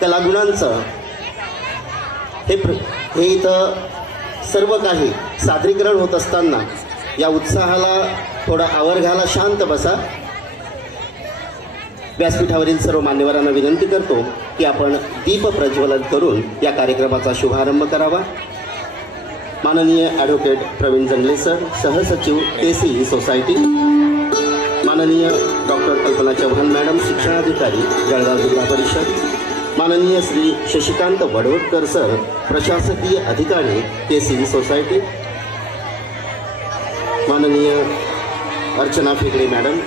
कलागुणांचं हे इथं सर्व काही सादरीकरण होत असताना या उत्साहाला थोडा आवर घाला, शांत बसा। व्यासपीठावरील सर्व मान्यवरांना विनंती करतो की आपण दीप प्रज्वलन करून या कार्यक्रमाचा शुभारंभ करावा। माननीय ॲडव्होकेट प्रवीण जंगले सर, सहसचिव केसी सोसायटी, माननीय डॉक्टर कल्पना चव्हाण मॅडम, शिक्षणाधिकारी जळगाव जिल्हा परिषद, माननीय श्री शशिकांत वडवटकर सर, प्रशासकीय अधिकारी केसी सोसायटी, माननीय अर्चना फेगडे मॅडम,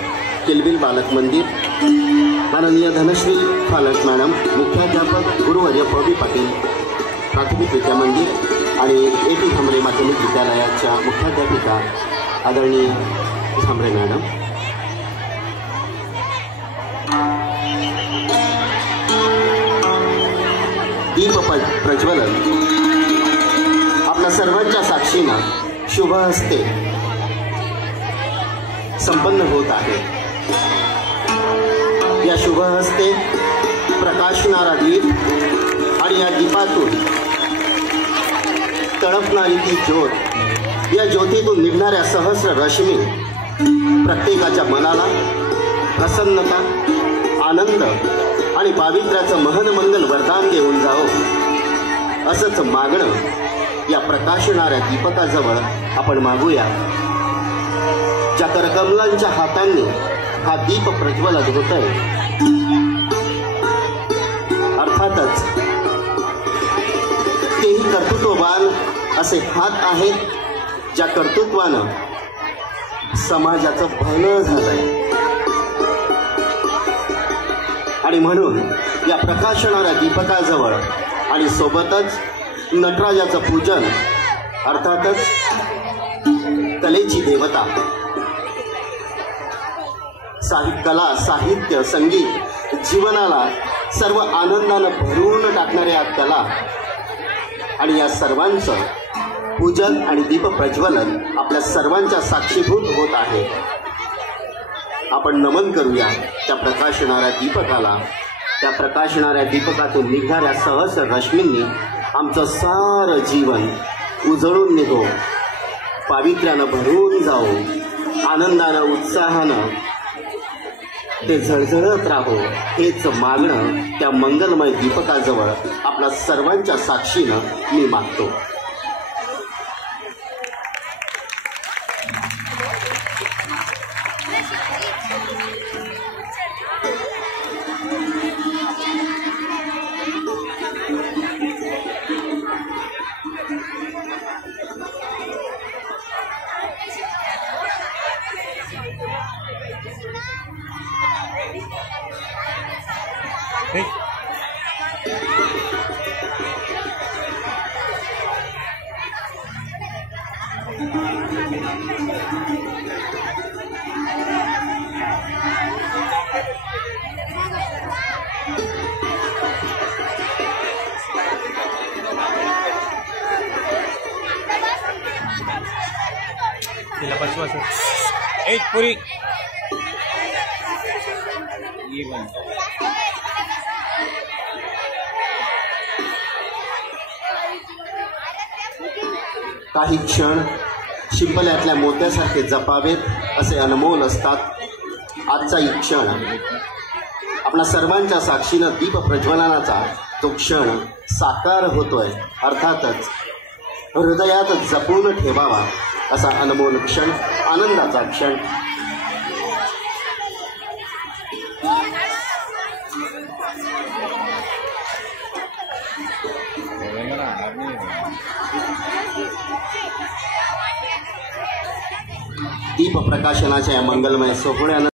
किलबिल बालक मंदिर, माननीय धनश्री फालक मॅडम, मुख्याध्यापक गुरुवर्य पबी पाटील प्राथमिक विद्या मंदिर आणि ए.टी. झांबरे माध्यमिक विद्यालयाच्या मुख्याध्यापिका आदरणीय झांबरे मॅडम, दीप प्रज्वलन आपल्या सर्वांच्या साक्षीनं शुभ हस्ते संपन्न होत आहे। या शुभ हस्ते प्रकाशणारा दीप आणि या दीपातून तळपणारी ती ज्योत, या ज्योतीतून निघणाऱ्या सहस्र रश्मी प्रत्येकाच्या मनाला प्रसन्नता, आनंद आणि पावित्र्याचं महनमंगल वरदान देऊन जावो, असंच मागणं या प्रकाशणाऱ्या दीपकाजवळ आपण मागूया। ज्या करकमलांच्या हातांनी हा दीप प्रज्वलित होतोय, अर्थातच तेही कर्तृत्ववान असे हात आहेत, ज्या कर्तृत्वानं समाजाचं भलं झालंय। आणि म्हणून या प्रकाशणाऱ्या दीपकाजवळ आणि सोबतच नटराजाचं पूजन, अर्थातच कलेची देवता, कला, साहित्य, संगीत, जीवनाला सर्व आनंदानं भरून टाकणाऱ्या कला आणि या सर्वांचं पूजन आणि दीप प्रज्वलन आपल्या सर्वांच्या साक्षीभूत होत आहे। आपण नमन करूया त्या प्रकाशणाऱ्या दीपकाला। त्या प्रकाशणाऱ्या दीपकातून निघणाऱ्या सहस्र रश्मींनी आमचं सारं जीवन उजळून निघो, पावित्र्यानं भरून जाओ, आनंदानं उत्साहानं ते झळझळत राहो, हेच मागणं त्या मंगलमय दीपकाजवळ आपल्या सर्वांच्या साक्षीनं मी मागतो। पूरी काही क्षण शिंपल्यातल्या मोत्यासारखे जपावेत असे अनमोल असतात। आजचाही क्षण आपल्या सर्वांच्या साक्षीनं दीप प्रज्वलनाचा तो क्षण साकार होतोय, अर्थातच हृदयात जपून ठेवावा असा अनमोल क्षण, आनंदाचा क्षण। दीप प्रकाशनाच्या मंगलमय सोहळ्यानं